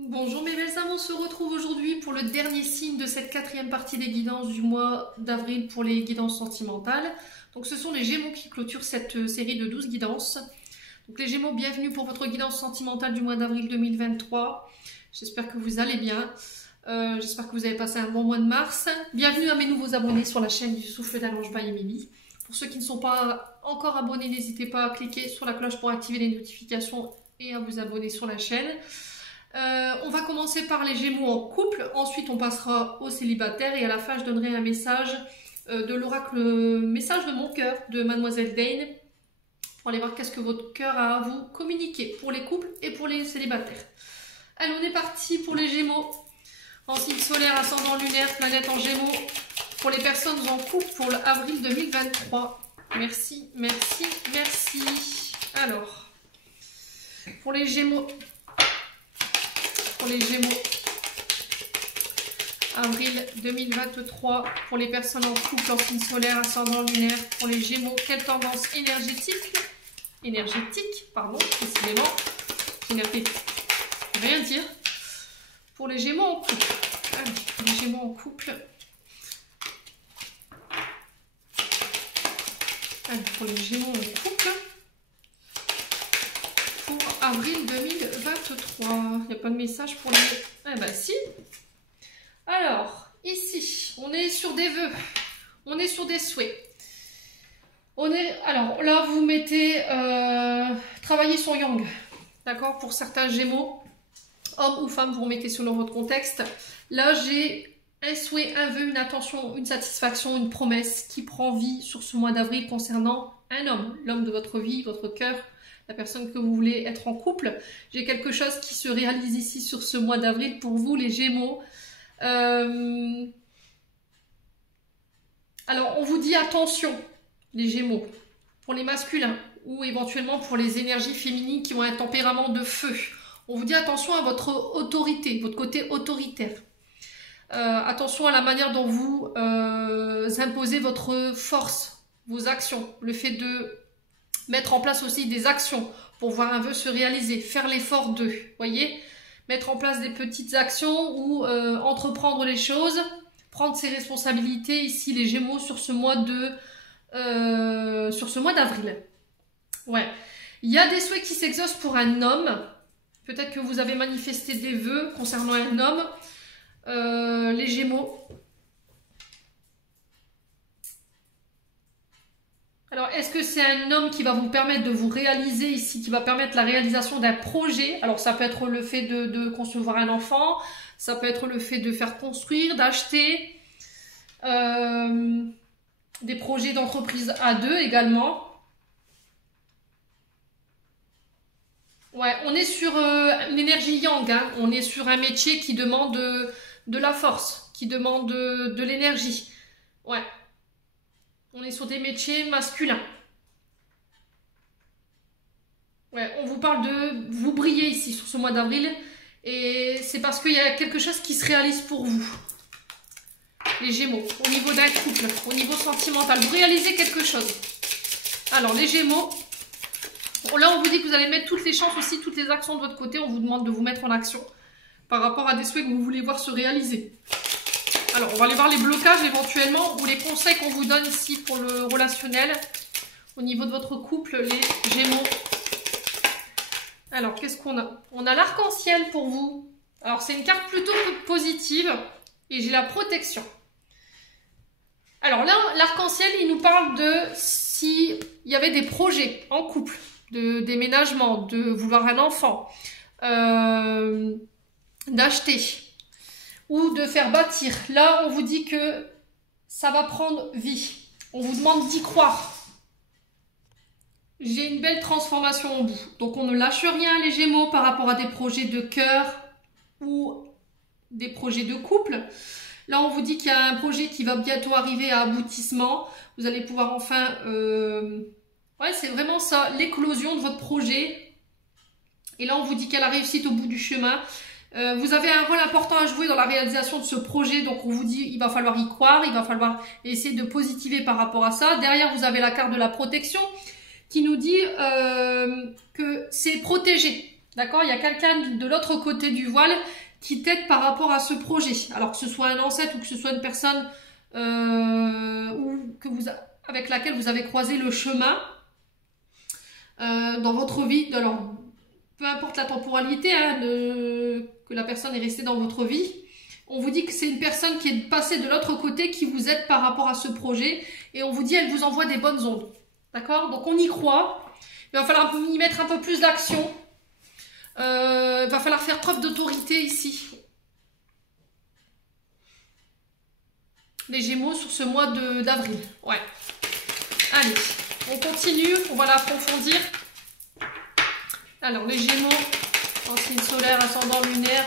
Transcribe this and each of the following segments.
Bonjour mes belles âmes, on se retrouve aujourd'hui pour le dernier signe de cette quatrième partie des guidances du mois d'avril pour les guidances sentimentales. Donc ce sont les Gémeaux qui clôturent cette série de 12 guidances. Donc les Gémeaux, bienvenue pour votre guidance sentimentale du mois d'avril 2023. J'espère que vous allez bien. J'espère que vous avez passé un bon mois de mars. Bienvenue à mes nouveaux abonnés sur la chaîne du Souffle d'Ange by Émilie. Pour ceux qui ne sont pas encore abonnés, n'hésitez pas à cliquer sur la cloche pour activer les notifications et à vous abonner sur la chaîne. On va commencer par les Gémeaux en couple, ensuite on passera aux célibataires et à la fin je donnerai un message de l'oracle, message de mon cœur de Mademoiselle Dane pour aller voir qu'est-ce que votre cœur a à vous communiquer pour les couples et pour les célibataires. Allez, on est parti pour les Gémeaux en signe solaire, ascendant lunaire, planète en Gémeaux pour les personnes en couple pour l'avril 2023. Merci, merci, merci. Alors, pour les Gémeaux, avril 2023, pour les personnes en couple, en signe solaire, ascendant lunaire, pour les Gémeaux, quelle tendance énergétique, pardon, précisément, rien dire, pour les Gémeaux en couple. Allez, les Gémeaux en couple. Allez, pour les Gémeaux en couple. Pour avril 2023. Il n'y a pas de message pour les... Ah bah si. Alors, ici, on est sur des vœux. On est sur des souhaits. Alors, là, vous mettez... travailler son yang. D'accord? Pour certains Gémeaux, hommes ou femmes, vous remettez selon votre contexte. Là, j'ai un souhait, un vœu, une attention, une satisfaction, une promesse qui prend vie sur ce mois d'avril concernant un homme. L'homme de votre vie, votre cœur, la personne que vous voulez être en couple. J'ai quelque chose qui se réalise ici sur ce mois d'avril pour vous, les Gémeaux. Alors, on vous dit attention, les Gémeaux, pour les masculins ou éventuellement pour les énergies féminines qui ont un tempérament de feu. On vous dit attention à votre autorité, votre côté autoritaire. Attention à la manière dont vous imposez votre force, vos actions, le fait de mettre en place aussi des actions pour voir un vœu se réaliser, faire l'effort de, voyez, mettre en place des petites actions ou entreprendre les choses, prendre ses responsabilités ici les Gémeaux sur ce mois d'avril. Ouais, il y a des souhaits qui s'exaucent pour un homme. Peut-être que vous avez manifesté des vœux concernant un homme, les Gémeaux. Alors, est-ce que c'est un homme qui va vous permettre de vous réaliser ici, qui va permettre la réalisation d'un projet? Alors, ça peut être le fait de concevoir un enfant, ça peut être le fait de faire construire, d'acheter, des projets d'entreprise à deux également. Ouais, on est sur une énergie yang, hein. On est sur un métier qui demande de la force, qui demande de l'énergie. Ouais. On est sur des métiers masculins. Ouais, on vous parle de vous briller ici sur ce mois d'avril. Et c'est parce qu'il y a quelque chose qui se réalise pour vous. Les Gémeaux, au niveau d'un couple, au niveau sentimental. Vous réalisez quelque chose. Alors, les Gémeaux, là, on vous dit que vous allez mettre toutes les chances aussi, toutes les actions de votre côté. On vous demande de vous mettre en action par rapport à des souhaits que vous voulez voir se réaliser. Alors, on va aller voir les blocages éventuellement ou les conseils qu'on vous donne ici pour le relationnel au niveau de votre couple, les Gémeaux. Alors, qu'est-ce qu'on a? On a l'arc-en-ciel pour vous. Alors, c'est une carte plutôt positive et j'ai la protection. Alors là, l'arc-en-ciel, il nous parle de s'il y avait des projets en couple, de déménagement, de vouloir un enfant, d'acheter ou de faire bâtir. Là, on vous dit que ça va prendre vie. On vous demande d'y croire. J'ai une belle transformation au bout. Donc, on ne lâche rien, les Gémeaux, par rapport à des projets de cœur ou des projets de couple. Là, on vous dit qu'il y a un projet qui va bientôt arriver à aboutissement. Vous allez pouvoir enfin... Ouais, c'est vraiment ça, l'éclosion de votre projet. Et là, on vous dit qu'il y a la réussite au bout du chemin. Vous avez un rôle important à jouer dans la réalisation de ce projet, donc on vous dit il va falloir y croire, il va falloir essayer de positiver par rapport à ça. Derrière, vous avez la carte de la protection qui nous dit que c'est protégé. D'accord? Il y a quelqu'un de l'autre côté du voile qui t'aide par rapport à ce projet. Alors que ce soit un ancêtre ou que ce soit une personne avec laquelle vous avez croisé le chemin dans votre vie. Alors, peu importe la temporalité hein, que la personne est restée dans votre vie, on vous dit que c'est une personne qui est passée de l'autre côté qui vous aide par rapport à ce projet et on vous dit elle vous envoie des bonnes ondes. D'accord? Donc on y croit. Il va falloir y mettre un peu plus d'action. Il va falloir faire preuve d'autorité ici. Les Gémeaux sur ce mois d'avril. Ouais. Allez, on continue. On va l'approfondir. Alors, les Gémeaux, en signe solaire, ascendant lunaire,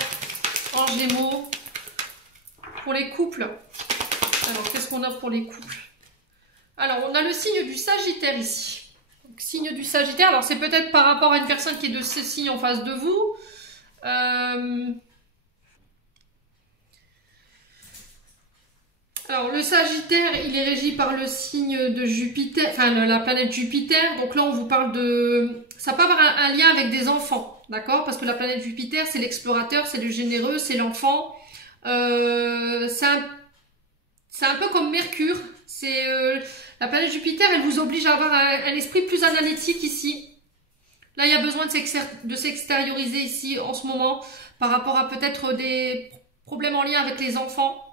en Gémeaux. Pour les couples. Alors, qu'est-ce qu'on a pour les couples? Alors, on a le signe du Sagittaire ici. Donc, signe du Sagittaire, alors c'est peut-être par rapport à une personne qui est de ce signe en face de vous. Alors, le Sagittaire, il est régi par le signe de Jupiter, enfin la planète Jupiter. Donc là, on vous parle de... Ça peut avoir un lien avec des enfants, d'accord? Parce que la planète Jupiter, c'est l'explorateur, c'est le généreux, c'est l'enfant. C'est un peu comme Mercure. C'est la planète Jupiter, elle vous oblige à avoir un esprit plus analytique ici. Là, il y a besoin de s'extérioriser ici en ce moment par rapport à peut-être des problèmes en lien avec les enfants.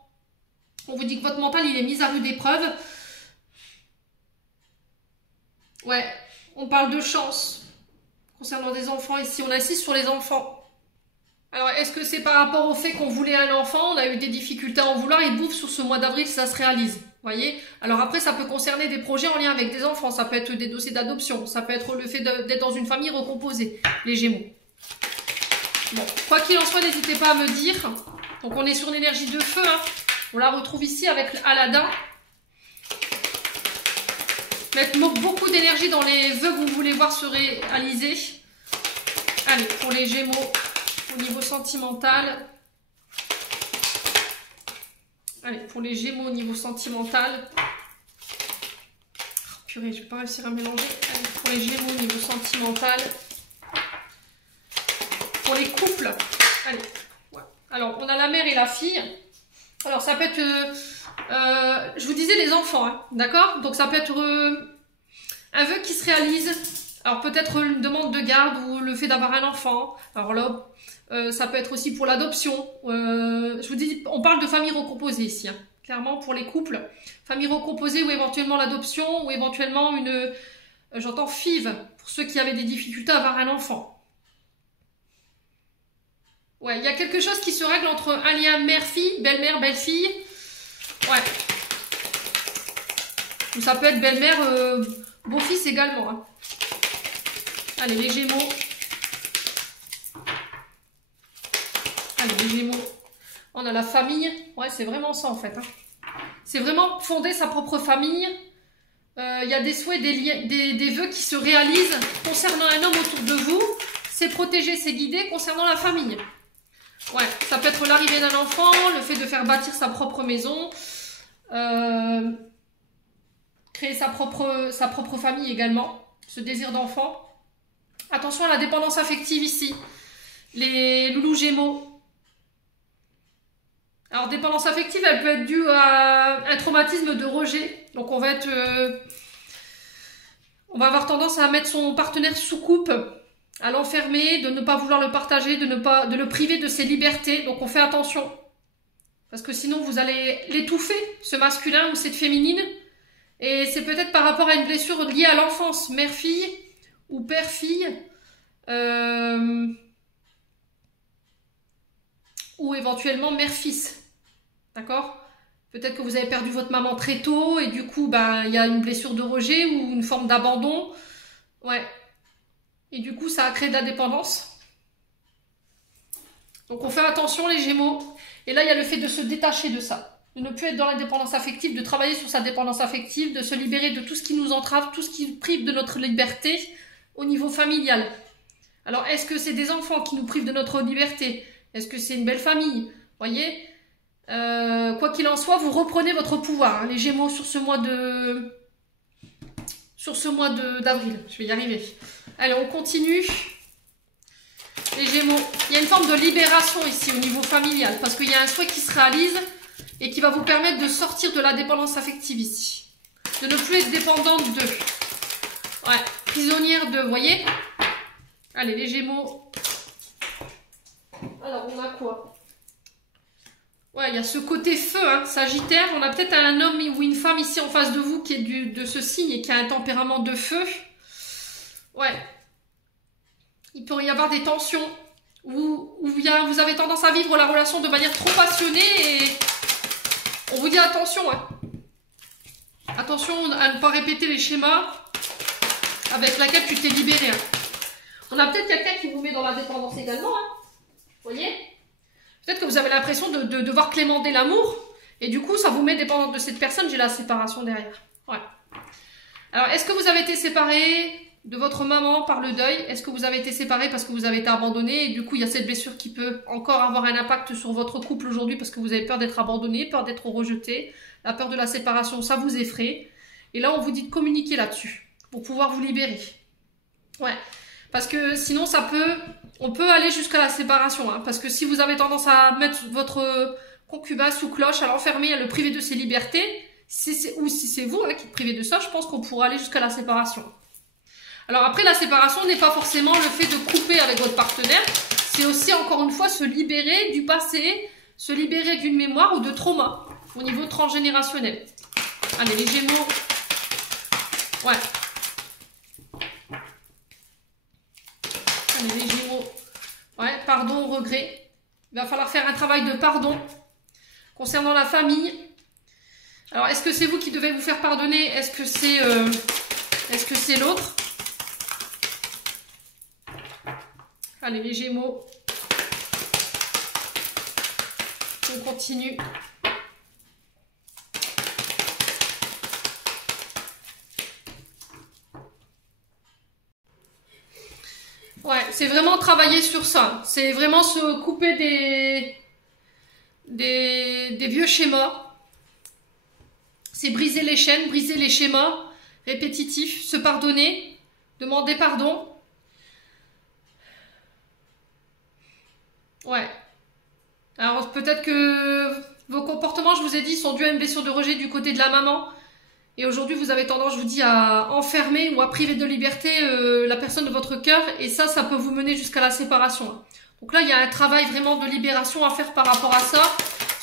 On vous dit que votre mental, il est mis à rude épreuve. Ouais, on parle de chance concernant des enfants ici. On insiste sur les enfants. Alors, est-ce que c'est par rapport au fait qu'on voulait un enfant, on a eu des difficultés à en vouloir, et bouffe sur ce mois d'avril, ça se réalise, voyez? Alors après, ça peut concerner des projets en lien avec des enfants, ça peut être des dossiers d'adoption, ça peut être le fait d'être dans une famille recomposée, les Gémeaux. Bon, quoi qu'il en soit, n'hésitez pas à me dire. Donc on est sur une énergie de feu, hein. On la retrouve ici avec Aladdin. Mettre beaucoup d'énergie dans les vœux que vous voulez voir se réaliser. Allez, pour les Gémeaux. Au niveau sentimental. Allez, pour les Gémeaux au niveau sentimental. Oh, purée, je vais pas réussir à mélanger. Allez, pour les Gémeaux au niveau sentimental. Pour les couples. Allez. Ouais. Alors, on a la mère et la fille. Alors, ça peut être... je vous disais les enfants, hein, d'accord? Donc, ça peut être un vœu qui se réalise. Alors, peut-être une demande de garde ou le fait d'avoir un enfant. Alors là... ça peut être aussi pour l'adoption. Je vous dis, on parle de famille recomposée ici. Hein. Clairement, pour les couples. Famille recomposée ou éventuellement l'adoption ou éventuellement une... j'entends FIV, pour ceux qui avaient des difficultés à avoir un enfant. Ouais, il y a quelque chose qui se règle entre un lien mère-fille, belle-mère, belle-fille. Ouais. Ou ça peut être belle-mère, beau-fils également. Hein. Allez, les Gémeaux. Allez, les Gémeaux. On a la famille. Ouais, c'est vraiment ça en fait. Hein. C'est vraiment fonder sa propre famille. Il y a des souhaits, des vœux qui se réalisent concernant un homme autour de vous. C'est protéger, c'est guider concernant la famille. Ouais, ça peut être l'arrivée d'un enfant, le fait de faire bâtir sa propre maison. Créer sa propre famille également. Ce désir d'enfant. Attention à la dépendance affective ici. Les loulous Gémeaux. Alors, dépendance affective, elle peut être due à un traumatisme de rejet. Donc, on va avoir tendance à mettre son partenaire sous coupe, à l'enfermer, de ne pas vouloir le partager, de le priver de ses libertés. Donc, on fait attention. Parce que sinon, vous allez l'étouffer, ce masculin ou cette féminine. Et c'est peut-être par rapport à une blessure liée à l'enfance, mère-fille ou père-fille. Ou éventuellement mère-fils. D'accord? Peut-être que vous avez perdu votre maman très tôt et du coup, ben, il y a une blessure de rejet ou une forme d'abandon. Ouais. Et du coup, ça a créé de la dépendance. Donc, on fait attention, les Gémeaux. Et là, il y a le fait de se détacher de ça. De ne plus être dans la dépendance affective, de travailler sur sa dépendance affective, de se libérer de tout ce qui nous entrave, tout ce qui prive de notre liberté au niveau familial. Alors, est-ce que c'est des enfants qui nous privent de notre liberté? Est-ce que c'est une belle famille? Voyez, quoi qu'il en soit, vous reprenez votre pouvoir, hein, les Gémeaux, sur ce mois d'avril. Je vais y arriver. Allez, on continue. Les Gémeaux, il y a une forme de libération ici au niveau familial, parce qu'il y a un souhait qui se réalise et qui va vous permettre de sortir de la dépendance affective ici. De ne plus être dépendante d'eux. Ouais, prisonnière d'eux, vous voyez? Allez, les Gémeaux. Alors, on a quoi? Ouais, il y a ce côté feu, hein, Sagittaire. On a peut-être un homme ou une femme ici en face de vous qui est de ce signe et qui a un tempérament de feu. Ouais. Il peut y avoir des tensions où vous avez tendance à vivre la relation de manière trop passionnée et on vous dit attention, hein. Attention à ne pas répéter les schémas avec lesquels tu t'es libéré. Hein. On a peut-être quelqu'un qui vous met dans la dépendance également. Hein. Vous voyez? Peut-être que vous avez l'impression de devoir clémenter l'amour et du coup ça vous met dépendante de cette personne. J'ai la séparation derrière. Ouais. Alors est-ce que vous avez été séparés de votre maman par le deuil? Est-ce que vous avez été séparés parce que vous avez été abandonné et du coup il y a cette blessure qui peut encore avoir un impact sur votre couple aujourd'hui parce que vous avez peur d'être abandonné, peur d'être rejeté, la peur de la séparation, ça vous effraie. Et là on vous dit de communiquer là-dessus pour pouvoir vous libérer. Ouais, parce que sinon on peut aller jusqu'à la séparation, hein, parce que si vous avez tendance à mettre votre concubin sous cloche, à l'enfermer, à le priver de ses libertés, ou si c'est vous hein, qui êtes privé de ça, je pense qu'on pourra aller jusqu'à la séparation. Alors après, la séparation n'est pas forcément le fait de couper avec votre partenaire, c'est aussi encore une fois se libérer du passé, se libérer d'une mémoire ou de trauma au niveau transgénérationnel. Allez, les Gémeaux. Ouais. Allez, les Gémeaux. Ouais, pardon, regret. Il va falloir faire un travail de pardon concernant la famille. Alors, est-ce que c'est vous qui devez vous faire pardonner? Est-ce que c'est l'autre? Allez, les Gémeaux. On continue. Ouais, c'est vraiment travailler sur ça. C'est vraiment se couper des vieux schémas. C'est briser les chaînes, briser les schémas répétitifs, se pardonner, demander pardon. Ouais. Alors peut-être que vos comportements, je vous ai dit, sont dus à une blessure de rejet du côté de la maman. Et aujourd'hui, vous avez tendance, je vous dis, à enfermer ou à priver de liberté la personne de votre cœur. Et ça peut vous mener jusqu'à la séparation. Donc là, il y a un travail vraiment de libération à faire par rapport à ça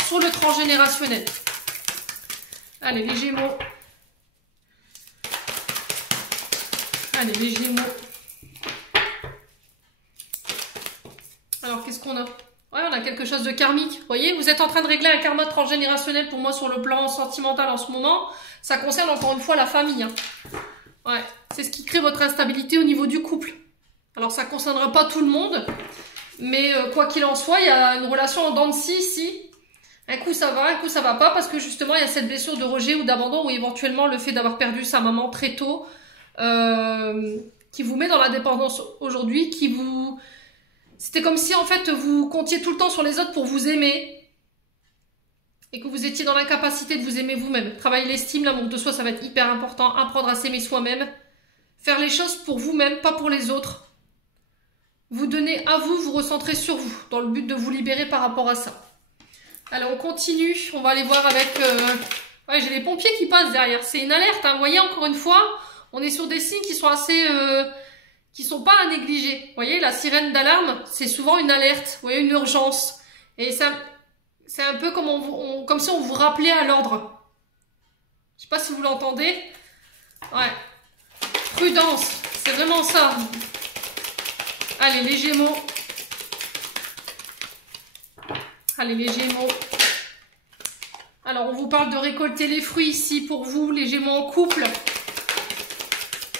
sur le transgénérationnel. Allez, les Gémeaux. Allez, les Gémeaux. Alors, qu'est-ce qu'on a? Ouais, on a quelque chose de karmique. Vous voyez, vous êtes en train de régler un karma transgénérationnel pour moi sur le plan sentimental en ce moment. Ça concerne encore une fois la famille. Hein. Ouais, c'est ce qui crée votre instabilité au niveau du couple. Alors, ça ne concernera pas tout le monde. Mais quoi qu'il en soit, il y a une relation en dents de scie ici. Un coup ça va, un coup ça va pas. Parce que justement, il y a cette blessure de rejet ou d'abandon. Ou éventuellement le fait d'avoir perdu sa maman très tôt. Qui vous met dans la dépendance aujourd'hui. C'était comme si en fait vous comptiez tout le temps sur les autres pour vous aimer. Et que vous étiez dans l'incapacité de vous aimer vous-même. Travailler l'estime, l'amour de soi, ça va être hyper important. Apprendre à s'aimer soi-même. Faire les choses pour vous-même, pas pour les autres. Vous donner à vous, vous recentrer sur vous. Dans le but de vous libérer par rapport à ça. Allez, on continue. On va aller voir avec... Ouais, j'ai les pompiers qui passent derrière. C'est une alerte. Hein. Vous voyez, encore une fois, on est sur des signes qui sont assez... qui sont pas à négliger. Vous voyez, la sirène d'alarme, c'est souvent une alerte. Vous voyez, une urgence. Et ça... C'est un peu comme, comme si on vous rappelait à l'ordre. Je sais pas si vous l'entendez. Ouais. Prudence. C'est vraiment ça. Allez, les Gémeaux. Allez, les Gémeaux. Alors, on vous parle de récolter les fruits ici pour vous, les Gémeaux en couple.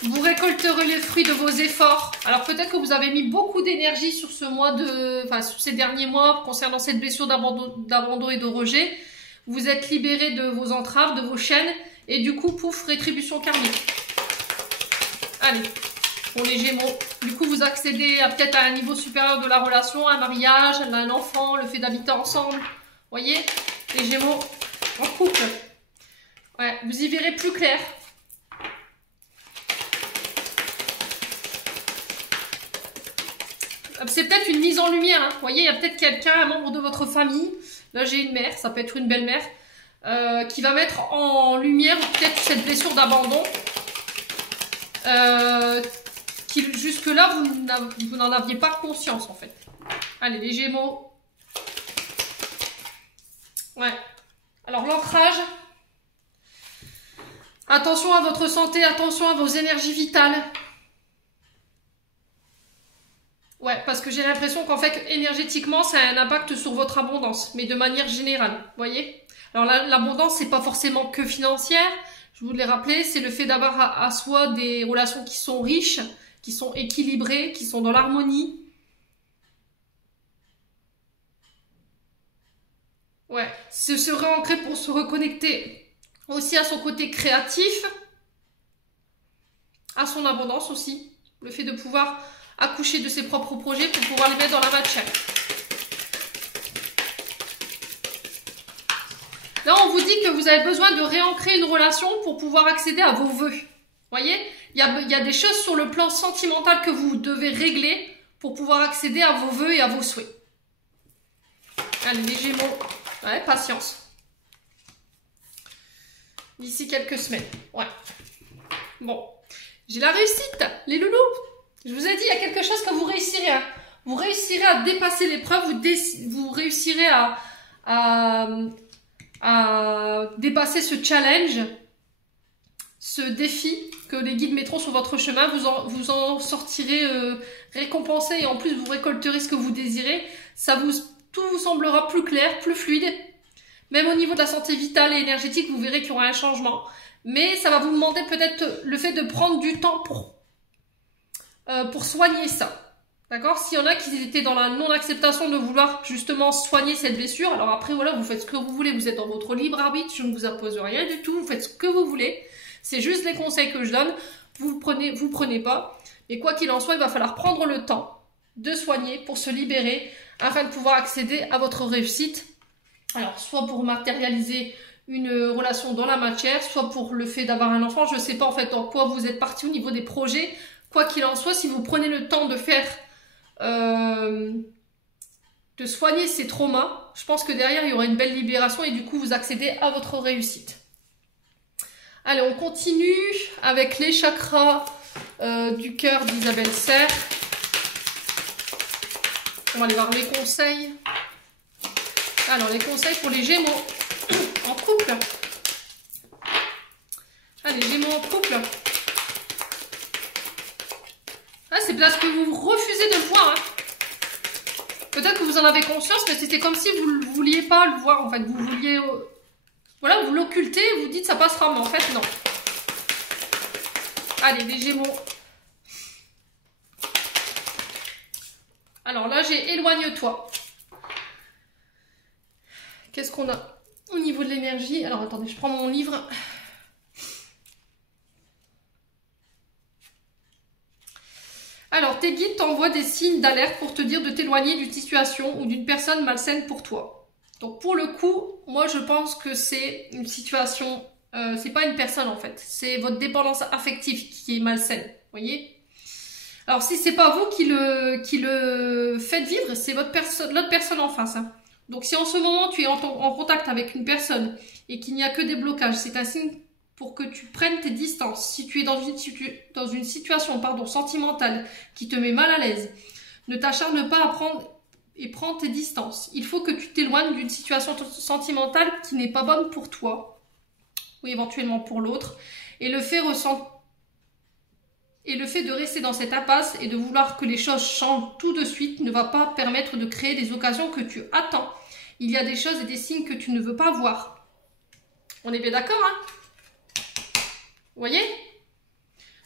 Vous récolterez les fruits de vos efforts. Alors peut-être que vous avez mis beaucoup d'énergie sur ce mois sur ces derniers mois concernant cette blessure d'abandon et de rejet. Vous êtes libéré de vos entraves, de vos chaînes et du coup, pouf, rétribution karmique. Allez, pour les Gémeaux. Du coup, vous accédez à peut-être à un niveau supérieur de la relation, un mariage, un enfant, le fait d'habiter ensemble. Vous voyez, les Gémeaux en couple. Ouais, vous y verrez plus clair. C'est peut-être une mise en lumière. Hein. Vous voyez, il y a peut-être quelqu'un, un membre de votre famille. Là, j'ai une mère, ça peut être une belle-mère, qui va mettre en lumière peut-être cette blessure d'abandon. Qui jusque-là, vous n'en aviez pas conscience, en fait. Allez, les Gémeaux. Ouais. Alors, l'ancrage. Attention à votre santé, attention à vos énergies vitales. Ouais, parce que j'ai l'impression qu'en fait, énergétiquement, ça a un impact sur votre abondance, mais de manière générale, vous voyez. Alors l'abondance, c'est pas forcément que financière, je vous l'ai rappelé, c'est le fait d'avoir à soi des relations qui sont riches, qui sont équilibrées, qui sont dans l'harmonie. Ouais, se réancrer pour se reconnecter aussi à son côté créatif, à son abondance aussi, le fait de pouvoir accoucher de ses propres projets pour pouvoir les mettre dans la matière. Là, on vous dit que vous avez besoin de réancrer une relation pour pouvoir accéder à vos vœux. Vous voyez, il y a des choses sur le plan sentimental que vous devez régler pour pouvoir accéder à vos vœux et à vos souhaits. Allez, les Gémeaux, ouais, patience. D'ici quelques semaines, ouais. Bon, j'ai la réussite, les loulous. Je vous ai dit, il y a quelque chose que vous réussirez. Hein. Vous réussirez à dépasser l'épreuve, vous réussirez à dépasser ce challenge, ce défi que les guides mettront sur votre chemin. Vous en sortirez récompensé et en plus vous récolterez ce que vous désirez. Tout vous semblera plus clair, plus fluide. Même au niveau de la santé vitale et énergétique, vous verrez qu'il y aura un changement. Mais ça va vous demander peut-être le fait de prendre du temps pour soigner ça. D'accord? S'il y en a qui étaient dans la non-acceptation de vouloir justement soigner cette blessure, alors après voilà, vous faites ce que vous voulez, vous êtes dans votre libre arbitre, je ne vous impose rien du tout, vous faites ce que vous voulez. C'est juste les conseils que je donne, vous prenez pas. Mais quoi qu'il en soit, il va falloir prendre le temps de soigner pour se libérer afin de pouvoir accéder à votre réussite. Alors, soit pour matérialiser une relation dans la matière, soit pour le fait d'avoir un enfant. Je ne sais pas en fait dans quoi vous êtes parti au niveau des projets. Quoi qu'il en soit, si vous prenez le temps de faire, de soigner ces traumas, je pense que derrière il y aura une belle libération et du coup vous accédez à votre réussite. Allez, on continue avec les chakras du cœur d'Isabelle Serre. On va aller voir les conseils. Alors, les conseils pour les Gémeaux en couple. Ah, les Gémeaux en couple. Ah, c'est parce que vous refusez de le voir. Hein. Peut-être que vous en avez conscience, mais c'était comme si vous ne vouliez pas le voir. En fait, vous vouliez... voilà, vous l'occultez, vous dites ça passera, mais en fait, non. Allez, les Gémeaux. Alors là, j'ai éloigne-toi. Qu'est-ce qu'on a au niveau de l'énergie? Alors, attendez, je prends mon livre. Alors, tes guides t'envoient des signes d'alerte pour te dire de t'éloigner d'une situation ou d'une personne malsaine pour toi. Donc, pour le coup, moi, je pense que c'est une situation... c'est pas une personne, en fait. C'est votre dépendance affective qui est malsaine. Vous voyez? Alors, si c'est pas vous qui le faites vivre, c'est l'autre personne en face. Hein. Donc, si en ce moment, tu es en contact avec une personne et qu'il n'y a que des blocages, c'est un signe pour que tu prennes tes distances. Si tu es dans une situation sentimentale qui te met mal à l'aise, ne t'acharne pas à prends tes distances. Il faut que tu t'éloignes d'une situation sentimentale qui n'est pas bonne pour toi ou éventuellement pour l'autre. Et le fait de rester dans cette impasse et de vouloir que les choses changent tout de suite ne va pas permettre de créer des occasions que tu attends. Il y a des choses et des signes que tu ne veux pas voir. On est bien d'accord, hein? Vous voyez?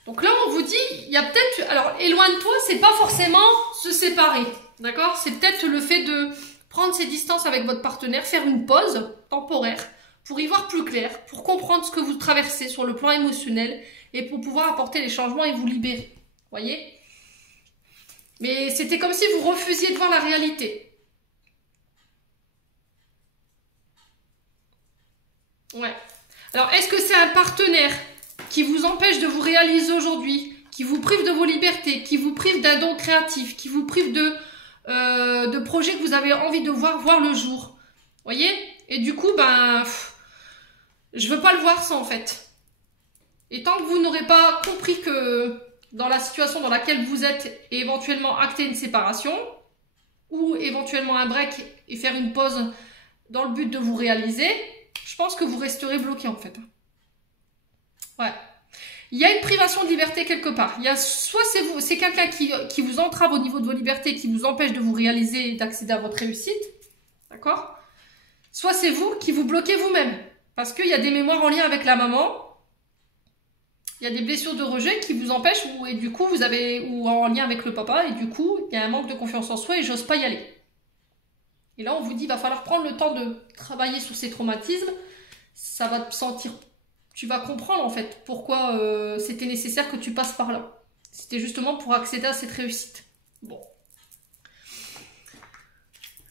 Donc là, on vous dit, il y a peut-être... Alors, éloigne-toi, c'est pas forcément se séparer. D'accord? C'est peut-être le fait de prendre ses distances avec votre partenaire, faire une pause temporaire pour y voir plus clair, pour comprendre ce que vous traversez sur le plan émotionnel et pour pouvoir apporter les changements et vous libérer. Vous voyez? Mais c'était comme si vous refusiez de voir la réalité. Ouais. Alors, est-ce que c'est un partenaire qui vous empêche de vous réaliser aujourd'hui, qui vous prive de vos libertés, qui vous prive d'un don créatif, qui vous prive de projets que vous avez envie de voir le jour. Voyez? Et du coup, ben, je veux pas le voir ça en fait. Et tant que vous n'aurez pas compris que dans la situation dans laquelle vous êtes, et éventuellement acter une séparation, ou éventuellement un break et faire une pause dans le but de vous réaliser, je pense que vous resterez bloqué en fait. Ouais. Il y a une privation de liberté quelque part. Il y a soit c'est quelqu'un qui vous entrave au niveau de vos libertés, qui vous empêche de vous réaliser et d'accéder à votre réussite. D'accord? Soit c'est vous qui vous bloquez vous-même. Parce qu'il y a des mémoires en lien avec la maman. Il y a des blessures de rejet qui vous empêchent, et du coup, ou en lien avec le papa, et du coup, il y a un manque de confiance en soi et j'ose pas y aller. Et là, on vous dit, il va falloir prendre le temps de travailler sur ces traumatismes. Ça va te sentir, tu vas comprendre en fait pourquoi c'était nécessaire que tu passes par là. C'était justement pour accéder à cette réussite. Bon.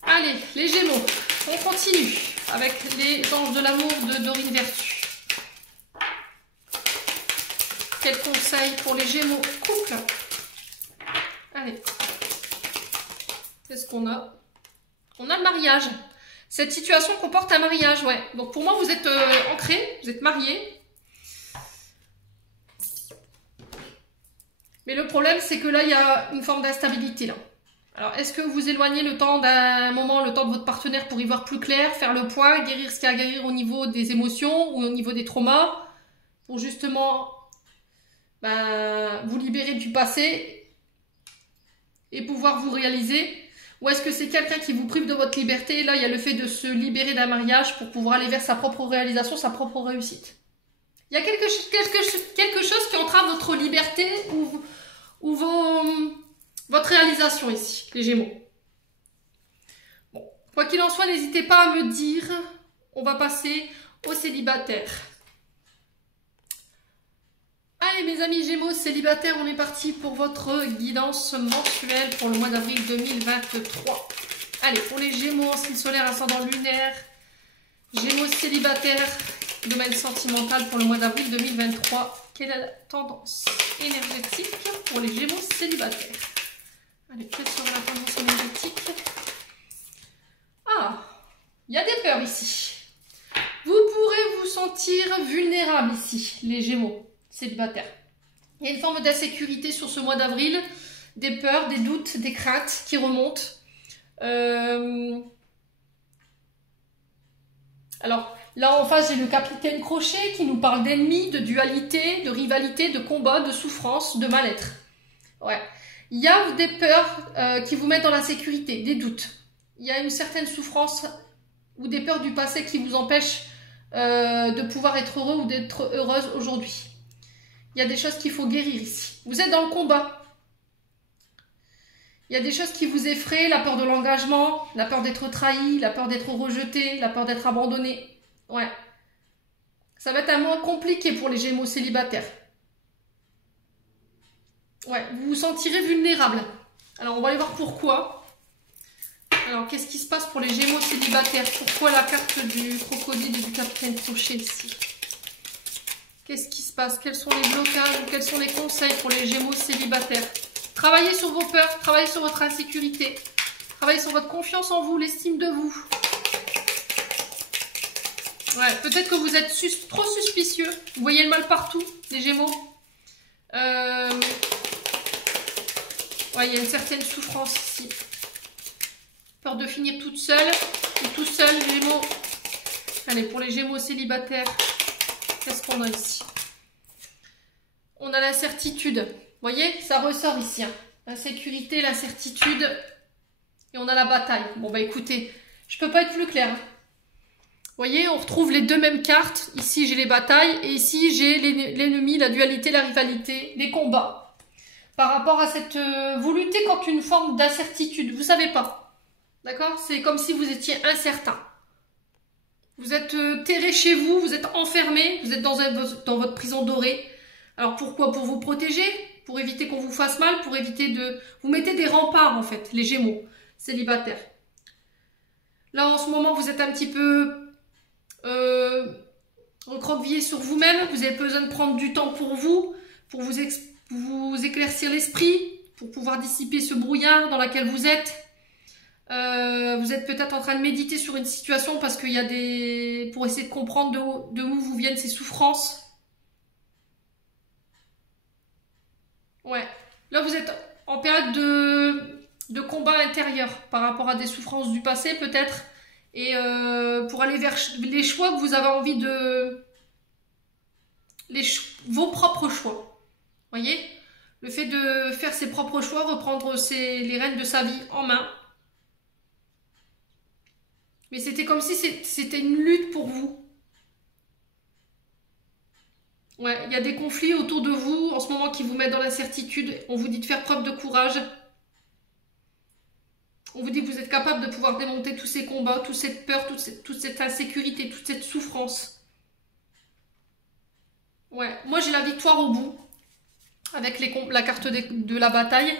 Allez, les Gémeaux, on continue avec les anges de l'amour de Dorine Vertu. Quel conseil pour les Gémeaux couple? Allez. Qu'est-ce qu'on a? On a le mariage. Cette situation comporte un mariage, ouais. Donc pour moi, vous êtes ancrés, vous êtes mariés. Mais le problème, c'est que là, il y a une forme d'instabilité, là. Alors, est-ce que vous éloignez le temps d'un moment, le temps de votre partenaire pour y voir plus clair, faire le point, guérir ce qu'il y a à guérir au niveau des émotions ou au niveau des traumas, pour justement vous libérer du passé et pouvoir vous réaliser? Ou est-ce que c'est quelqu'un qui vous prive de votre liberté? Là, il y a le fait de se libérer d'un mariage pour pouvoir aller vers sa propre réalisation, sa propre réussite. Il y a quelque chose qui entrave votre liberté ou votre réalisation ici, les Gémeaux. Bon, quoi qu'il en soit, n'hésitez pas à me dire. On va passer aux célibataires. Allez mes amis Gémeaux célibataires, on est parti pour votre guidance mensuelle pour le mois d'avril 2023. Allez, pour les Gémeaux en signe solaire, ascendant lunaire, Gémeaux célibataires, domaine sentimental pour le mois d'avril 2023. Quelle est la tendance énergétique pour les Gémeaux célibataires? Allez, quelle sera la tendance énergétique? Ah, il y a des peurs ici. Vous pourrez vous sentir vulnérable ici, les Gémeaux célibataires. Il y a une forme d'insécurité sur ce mois d'avril, des peurs, des doutes, des craintes qui remontent. Alors, là en face, j'ai le capitaine Crochet qui nous parle d'ennemis, de dualité, de rivalité, de combat, de souffrance, de mal-être. Ouais. Il y a des peurs qui vous mettent dans l'insécurité, des doutes. Il y a une certaine souffrance ou des peurs du passé qui vous empêchent de pouvoir être heureux ou d'être heureuse aujourd'hui. Il y a des choses qu'il faut guérir ici. Vous êtes dans le combat. Il y a des choses qui vous effraient, la peur de l'engagement, la peur d'être trahi, la peur d'être rejeté, la peur d'être abandonné. Ouais. Ça va être un mois compliqué pour les Gémeaux célibataires. Ouais, vous vous sentirez vulnérable. Alors, on va aller voir pourquoi. Alors, qu'est-ce qui se passe pour les Gémeaux célibataires? Pourquoi la carte du crocodile et du capitaine Crochet ici? Qu'est-ce qui se passe? Quels sont les blocages ou quels sont les conseils pour les Gémeaux célibataires? Travaillez sur vos peurs, travaillez sur votre insécurité, travaillez sur votre confiance en vous, l'estime de vous. Ouais, peut-être que vous êtes trop suspicieux. Vous voyez le mal partout, les Gémeaux. Ouais, il y a une certaine souffrance ici. Peur de finir toute seule ou tout seul, Gémeaux. Allez, pour les Gémeaux célibataires, qu'est-ce qu'on a ici? On a l'incertitude. Vous voyez, ça ressort ici. Hein. L'insécurité, l'incertitude. Et on a la bataille. Bon, bah écoutez, je peux pas être plus clair. Hein. Vous voyez, on retrouve les deux mêmes cartes. Ici, j'ai les batailles. Et ici, j'ai l'ennemi, la dualité, la rivalité, les combats. Par rapport à cette... vous luttez contre une forme d'incertitude. Vous savez pas. D'accord? C'est comme si vous étiez incertain. Vous êtes terré chez vous, vous êtes enfermé, vous êtes dans votre prison dorée. Alors pourquoi? Pour vous protéger, pour éviter qu'on vous fasse mal, pour éviter de... Vous mettez des remparts en fait, les Gémeaux célibataires. Là en ce moment, vous êtes un petit peu recroquevillé sur vous-même. Vous avez besoin de prendre du temps pour vous vous éclaircir l'esprit pour pouvoir dissiper ce brouillard dans lequel vous êtes. Vous êtes peut-être en train de méditer sur une situation parce qu'il y a des... pour essayer de comprendre de où vous viennent ces souffrances. Ouais. Là, vous êtes en période de combat intérieur par rapport à des souffrances du passé, peut-être. Et pour aller vers les choix que vous avez envie de... vos propres choix. Voyez? Le fait de faire ses propres choix, reprendre les rênes de sa vie en main. Mais c'était comme si c'était une lutte pour vous. Ouais, il y a des conflits autour de vous en ce moment qui vous mettent dans l'incertitude. On vous dit de faire preuve de courage. On vous dit que vous êtes capable de pouvoir démonter tous ces combats, toute cette peur, toute cette insécurité, toute cette souffrance. Ouais, moi j'ai la victoire au bout. Avec la carte de la bataille.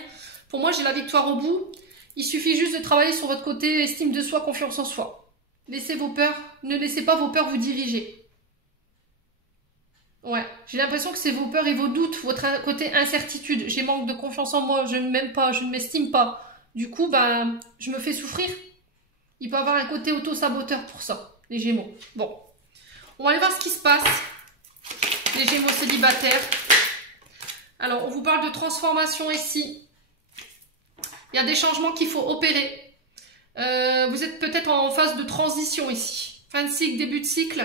Pour moi, j'ai la victoire au bout. Il suffit juste de travailler sur votre côté estime de soi, confiance en soi. Laissez vos peurs, ne laissez pas vos peurs vous diriger. Ouais, j'ai l'impression que c'est vos peurs et vos doutes, votre côté incertitude. J'ai manque de confiance en moi, je ne m'aime pas, je ne m'estime pas. Du coup, ben, je me fais souffrir. Il peut y avoir un côté auto-saboteur pour ça, les Gémeaux. Bon, on va aller voir ce qui se passe. Les Gémeaux célibataires. Alors, on vous parle de transformation ici. Il y a des changements qu'il faut opérer. Vous êtes peut-être en phase de transition ici. Fin de cycle, début de cycle.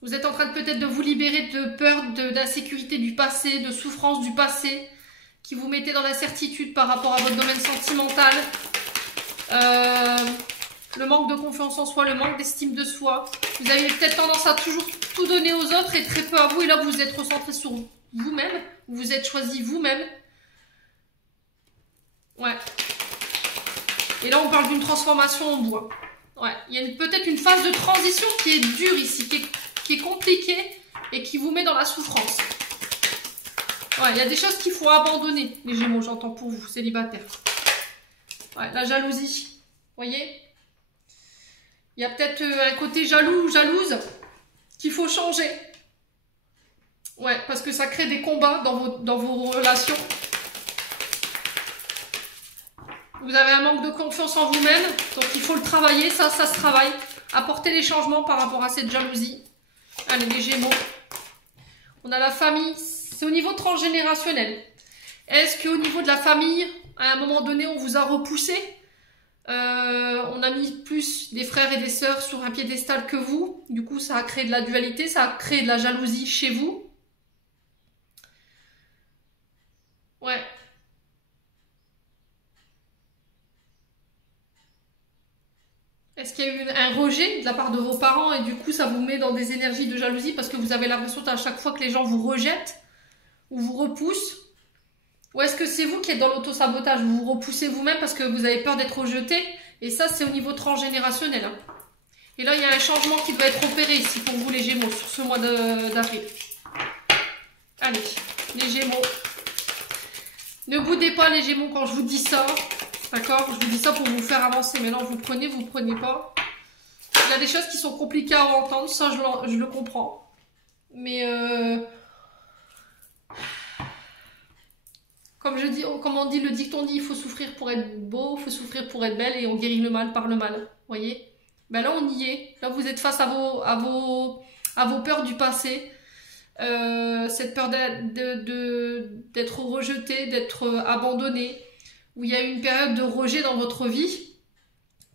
Vous êtes en train peut-être de vous libérer de peur, d'insécurité du passé, de souffrance du passé, qui vous mettez dans l'incertitude par rapport à votre domaine sentimental. Le manque de confiance en soi, le manque d'estime de soi. Vous avez peut-être tendance à toujours tout donner aux autres et très peu à vous. Et là, vous vous êtes recentré sur vous-même. Vous vous êtes choisi vous-même. Ouais. Et là, on parle d'une transformation en bois. Ouais. Il y a peut-être une phase de transition qui est dure ici, qui est compliquée et qui vous met dans la souffrance. Ouais, il y a des choses qu'il faut abandonner, les Gémeaux, j'entends pour vous, célibataires. Ouais, la jalousie. Vous voyez? Il y a peut-être un côté jalouse qu'il faut changer. Ouais, parce que ça crée des combats dans vos relations. Vous avez un manque de confiance en vous-même, donc il faut le travailler, ça se travaille. Apporter des changements par rapport à cette jalousie. Allez, les Gémeaux. On a la famille, c'est au niveau transgénérationnel. Est-ce qu'au niveau de la famille, à un moment donné, on vous a repoussé? On a mis plus des frères et des sœurs sur un piédestal que vous. Du coup, ça a créé de la dualité, ça a créé de la jalousie chez vous. Ouais. Est-ce qu'il y a eu un rejet de la part de vos parents et du coup ça vous met dans des énergies de jalousie parce que vous avez l'impression à chaque fois que les gens vous rejettent ou vous repoussent? Ou est-ce que c'est vous qui êtes dans l'auto-sabotage? Vous vous repoussez vous-même parce que vous avez peur d'être rejeté? Et ça, c'est au niveau transgénérationnel. Hein. Et là, il y a un changement qui doit être opéré ici pour vous les Gémeaux sur ce mois d'avril. Allez, les Gémeaux. Ne boudez pas les Gémeaux quand je vous dis ça. D'accord? Je vous dis ça pour vous faire avancer. Maintenant, vous prenez pas. Il y a des choses qui sont compliquées à entendre. Ça, je le comprends. Mais comme on dit, le dicton dit, il faut souffrir pour être beau, il faut souffrir pour être belle et on guérit le mal par le mal. Vous voyez? Ben là, on y est. Là, vous êtes face à vos peurs du passé. Cette peur d'être rejeté, d'être abandonné. Où il y a eu une période de rejet dans votre vie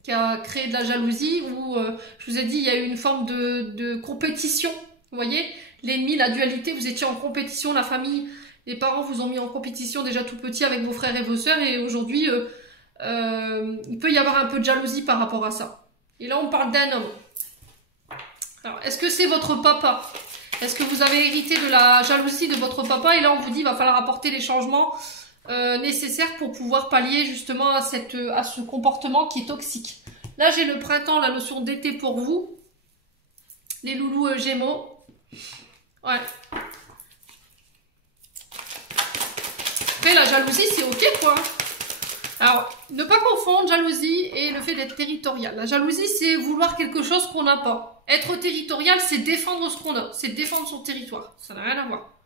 qui a créé de la jalousie, où je vous ai dit il y a eu une forme de compétition, vous voyez, l'ennemi, la dualité, vous étiez en compétition, la famille, les parents vous ont mis en compétition déjà tout petit avec vos frères et vos sœurs, et aujourd'hui il peut y avoir un peu de jalousie par rapport à ça. Et là on parle d'un homme. Alors est-ce que c'est votre papa? Est-ce que vous avez hérité de la jalousie de votre papa? Et là on vous dit il va falloir apporter les changements nécessaires pour pouvoir pallier justement à ce comportement qui est toxique. Là j'ai le printemps, la notion d'été pour vous, les loulous Gémeaux. Ouais. Après la jalousie c'est ok quoi. Alors ne pas confondre jalousie et le fait d'être territorial. La jalousie c'est vouloir quelque chose qu'on n'a pas. Être territorial c'est défendre ce qu'on a, c'est défendre son territoire. Ça n'a rien à voir.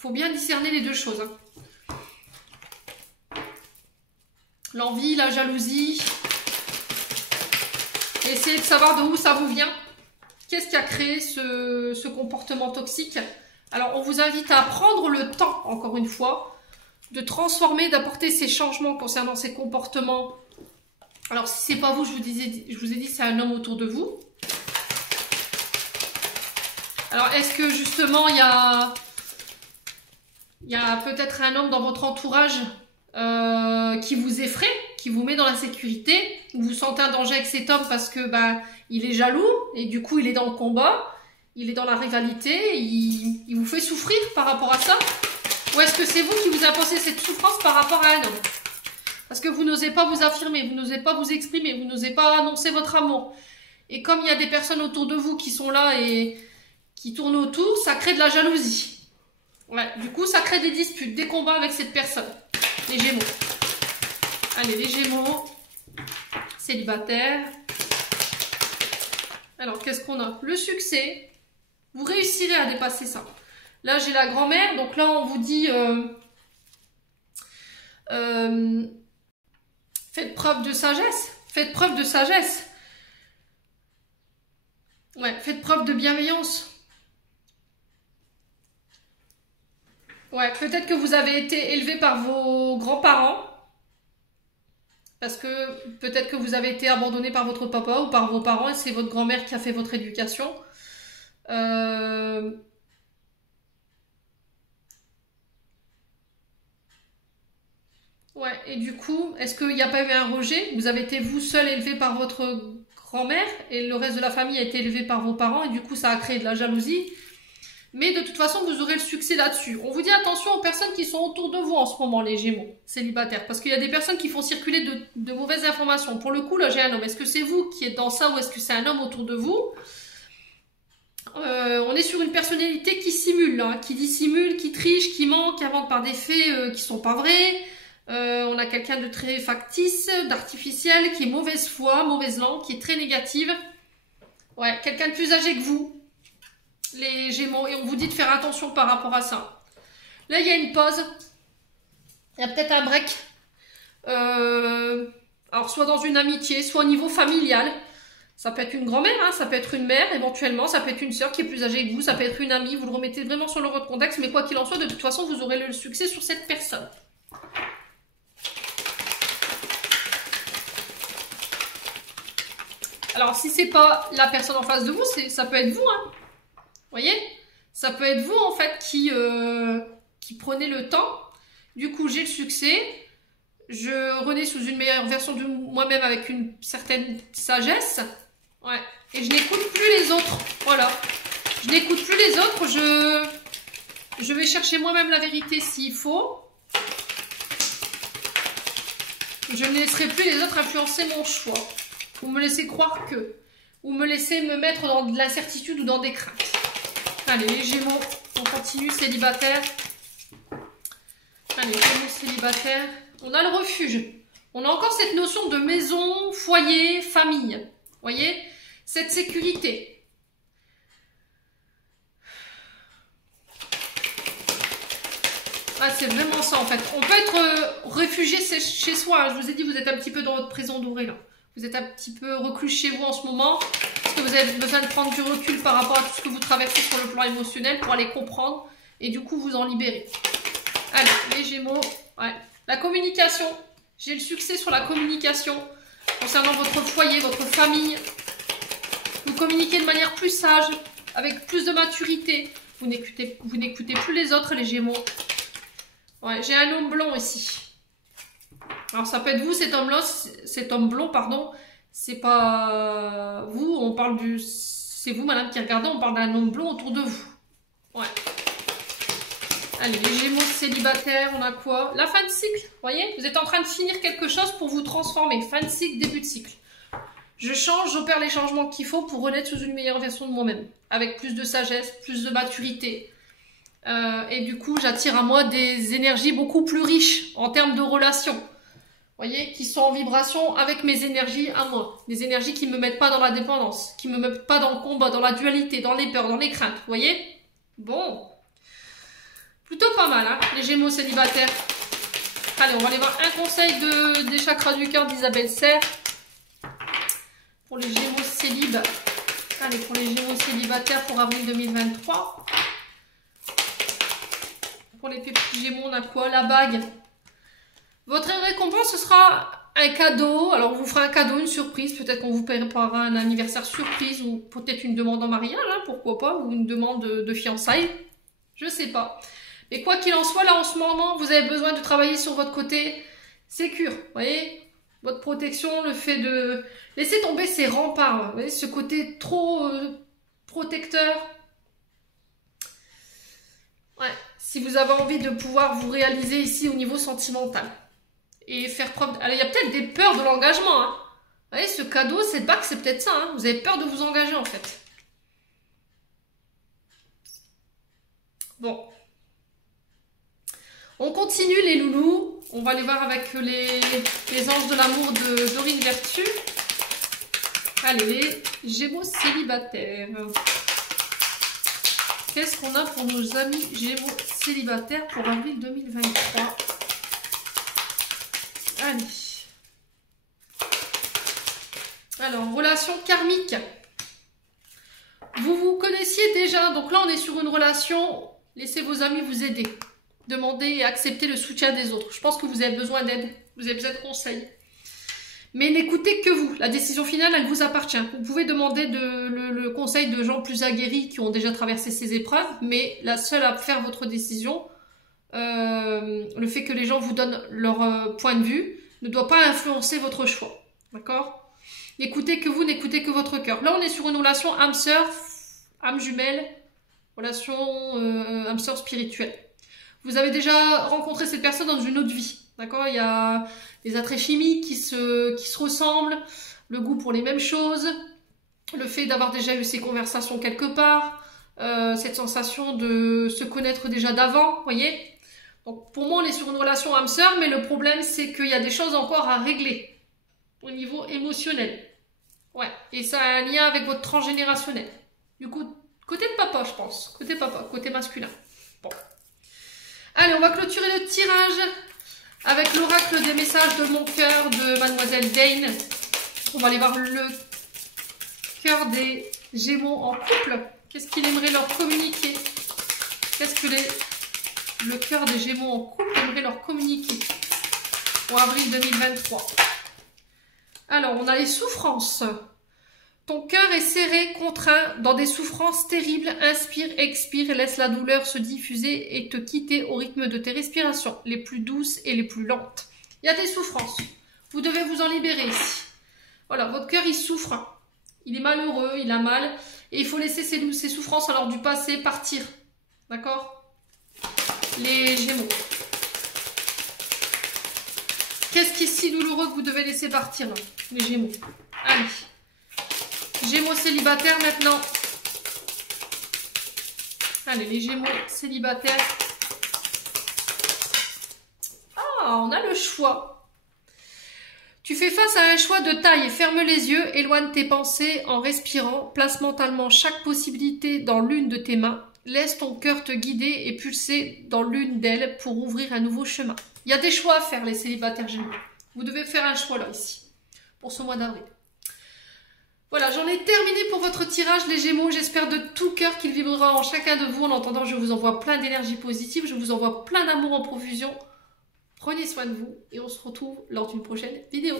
faut bien discerner les deux choses. Hein. L'envie, la jalousie. Essayez de savoir de où ça vous vient. Qu'est-ce qui a créé ce comportement toxique? Alors, on vous invite à prendre le temps, encore une fois, de transformer, d'apporter ces changements concernant ces comportements. Alors, si c'est pas vous, je vous ai dit, c'est un homme autour de vous. Alors, est-ce que justement, il y a peut-être un homme dans votre entourage qui vous effraie, qui vous met dans la sécurité, vous vous sentez un danger avec cet homme parce que il est jaloux et du coup il est dans le combat, il est dans la rivalité, il vous fait souffrir par rapport à ça? Ou est-ce que c'est vous qui vous imposez cette souffrance par rapport à un homme? Parce que vous n'osez pas vous affirmer, vous n'osez pas vous exprimer, vous n'osez pas annoncer votre amour. Et comme il y a des personnes autour de vous qui sont là et qui tournent autour, ça crée de la jalousie. Ouais, du coup ça crée des disputes, des combats avec cette personne. Les Gémeaux. Allez, les Gémeaux. Célibataires. Alors, qu'est-ce qu'on a? Le succès. Vous réussirez à dépasser ça. Là, j'ai la grand-mère. Donc là, on vous dit... faites preuve de sagesse. Faites preuve de sagesse. Ouais, faites preuve de bienveillance. Ouais, peut-être que vous avez été élevé par vos grands-parents. Parce que peut-être que vous avez été abandonné par votre papa ou par vos parents et c'est votre grand-mère qui a fait votre éducation. Ouais, et du coup, est-ce qu'il n'y a pas eu un rejet? Vous avez été vous seul élevé par votre grand-mère et le reste de la famille a été élevé par vos parents et du coup ça a créé de la jalousie. Mais de toute façon, vous aurez le succès là-dessus. On vous dit attention aux personnes qui sont autour de vous en ce moment, les Gémeaux célibataires. Parce qu'il y a des personnes qui font circuler de mauvaises informations. Pour le coup, là, j'ai un homme. Est-ce que c'est vous qui êtes dans ça ou est-ce que c'est un homme autour de vous? On est sur une personnalité qui simule, hein, qui dissimule, qui triche, qui ment, qui invente par des faits qui sont pas vrais. On a quelqu'un de très factice, d'artificiel, qui est mauvaise foi, mauvaise langue, qui est très négative. Ouais, quelqu'un de plus âgé que vous. Les Gémeaux, et on vous dit de faire attention par rapport à ça. Là, il y a une pause. Il y a peut-être un break. Alors, soit dans une amitié, soit au niveau familial. Ça peut être une grand-mère, hein, ça peut être une mère, éventuellement. Ça peut être une sœur qui est plus âgée que vous. Ça peut être une amie. Vous le remettez vraiment sur le contexte. Mais quoi qu'il en soit, de toute façon, vous aurez le succès sur cette personne. Alors, si c'est pas la personne en face de vous, ça peut être vous, hein. Voyez, ça peut être vous en fait qui prenez le temps. Du coup, j'ai le succès. Je renais sous une meilleure version de moi-même avec une certaine sagesse. Ouais. Et je n'écoute plus les autres. Voilà. Je n'écoute plus les autres. Je vais chercher moi-même la vérité s'il faut. Je ne laisserai plus les autres influencer mon choix. Ou me laisser croire que. Ou me laisser me mettre dans de l'incertitude ou dans des craintes. Allez, les Gémeaux, on continue, célibataire. Allez, Gémeaux, célibataire. On a le refuge. On a encore cette notion de maison, foyer, famille. Vous voyez? Cette sécurité. Ah, c'est vraiment ça, en fait. On peut être réfugié chez soi. Je vous ai dit, vous êtes un petit peu dans votre prison dorée, là. Vous êtes un petit peu reclus chez vous en ce moment. Parce que vous avez besoin de prendre du recul par rapport à tout ce que vous traversez sur le plan émotionnel pour aller comprendre. Et du coup, vous en libérer. Allez, les Gémeaux. Ouais. La communication. J'ai le succès sur la communication. Concernant votre foyer, votre famille. Vous communiquez de manière plus sage. Avec plus de maturité. Vous n'écoutez plus les autres, les Gémeaux. Ouais, j'ai un homme blond ici. Alors ça peut être vous, cet homme blond, pardon. C'est pas vous, on parle du... C'est vous, madame, qui regardez, on parle d'un homme blond autour de vous. Ouais. Allez, les Gémeaux célibataires, on a quoi? La fin de cycle, vous voyez? Vous êtes en train de finir quelque chose pour vous transformer. Fin de cycle, début de cycle. Je change, j'opère les changements qu'il faut pour renaître sous une meilleure version de moi-même. Avec plus de sagesse, plus de maturité. Et du coup, j'attire à moi des énergies beaucoup plus riches en termes de relations. Voyez, qui sont en vibration avec mes énergies à moi. Des énergies qui ne me mettent pas dans la dépendance, qui ne me mettent pas dans le combat, dans la dualité, dans les peurs, dans les craintes. Voyez? Bon. Plutôt pas mal, hein, les Gémeaux célibataires. Allez, on va aller voir un conseil des chakras du cœur d'Isabelle Serre. Pour les Gémeaux célib. Allez, pour les Gémeaux célibataires pour avril 2023. Pour les petits Gémeaux, on a quoi? La bague. Votre récompense, ce sera un cadeau. Alors, on vous fera un cadeau, une surprise. Peut-être qu'on vous préparera un anniversaire surprise ou peut-être une demande en mariage, hein, pourquoi pas, ou une demande de fiançailles. Je sais pas. Mais quoi qu'il en soit, là, en ce moment, vous avez besoin de travailler sur votre côté sécure. Vous voyez? Votre protection, le fait de laisser tomber ces remparts. Vous voyez, ce côté trop protecteur. Ouais. Si vous avez envie de pouvoir vous réaliser ici au niveau sentimental. Et faire preuve... Alors, il y a peut-être des peurs de l'engagement. Hein. Vous voyez, ce cadeau, cette bague, c'est peut-être ça. Hein. Vous avez peur de vous engager, en fait. Bon. On continue, les loulous. On va aller voir avec les anges de l'amour de Dorine Vertu. Allez, les Gémeaux célibataires. Qu'est-ce qu'on a pour nos amis Gémeaux célibataires pour avril 2023? Allez. Alors, relation karmique. Vous vous connaissiez déjà, donc là on est sur une relation. Laissez vos amis vous aider. Demandez et acceptez le soutien des autres. Je pense que vous avez besoin d'aide, vous avez besoin de conseils. Mais n'écoutez que vous. La décision finale, elle vous appartient. Vous pouvez demander le conseil de gens plus aguerris qui ont déjà traversé ces épreuves, mais la seule à faire votre décision, le fait que les gens vous donnent leur point de vue, ne doit pas influencer votre choix. D'accord? N'écoutez que vous, n'écoutez que votre cœur. Là, on est sur une relation âme-sœur, âme jumelle, relation âme-sœur spirituelle. Vous avez déjà rencontré cette personne dans une autre vie. D'accord? Il y a des attraits chimiques qui se ressemblent, le goût pour les mêmes choses, le fait d'avoir déjà eu ces conversations quelque part, cette sensation de se connaître déjà d'avant, vous voyez? Donc pour moi, on est sur une relation âme-sœur, mais le problème, c'est qu'il y a des choses encore à régler au niveau émotionnel. Ouais, et ça a un lien avec votre transgénérationnel. Du coup, côté de papa, je pense. Côté papa, côté masculin. Bon. Allez, on va clôturer le tirage avec l'oracle des messages de mon cœur de Mademoiselle Dane. On va aller voir le cœur des Gémeaux en couple. Qu'est-ce qu'il aimerait leur communiquer? Qu'est-ce que le cœur des Gémeaux en couple aimerait leur communiquer pour avril 2023? Alors, on a les souffrances. Ton cœur est serré, contraint, dans des souffrances terribles. Inspire, expire, laisse la douleur se diffuser et te quitter au rythme de tes respirations, les plus douces et les plus lentes. Il y a des souffrances. Vous devez vous en libérer ici. Voilà, votre cœur, il souffre. Il est malheureux, il a mal. Et il faut laisser ces souffrances alors du passé partir. D'accord? Les Gémeaux. Qu'est-ce qui est si douloureux que vous devez laisser partir, là, les Gémeaux? Allez. Gémeaux célibataires maintenant. Allez, les Gémeaux célibataires. Ah, on a le choix. Tu fais face à un choix de taille. Ferme les yeux, éloigne tes pensées en respirant. Place mentalement chaque possibilité dans l'une de tes mains. Laisse ton cœur te guider et pulser dans l'une d'elles pour ouvrir un nouveau chemin. Il y a des choix à faire, les célibataires Gémeaux. Vous devez faire un choix là, ici, pour ce mois d'avril. Voilà, j'en ai terminé pour votre tirage, les Gémeaux. J'espère de tout cœur qu'il vibrera en chacun de vous. En attendant, je vous envoie plein d'énergie positive. Je vous envoie plein d'amour en profusion. Prenez soin de vous et on se retrouve lors d'une prochaine vidéo.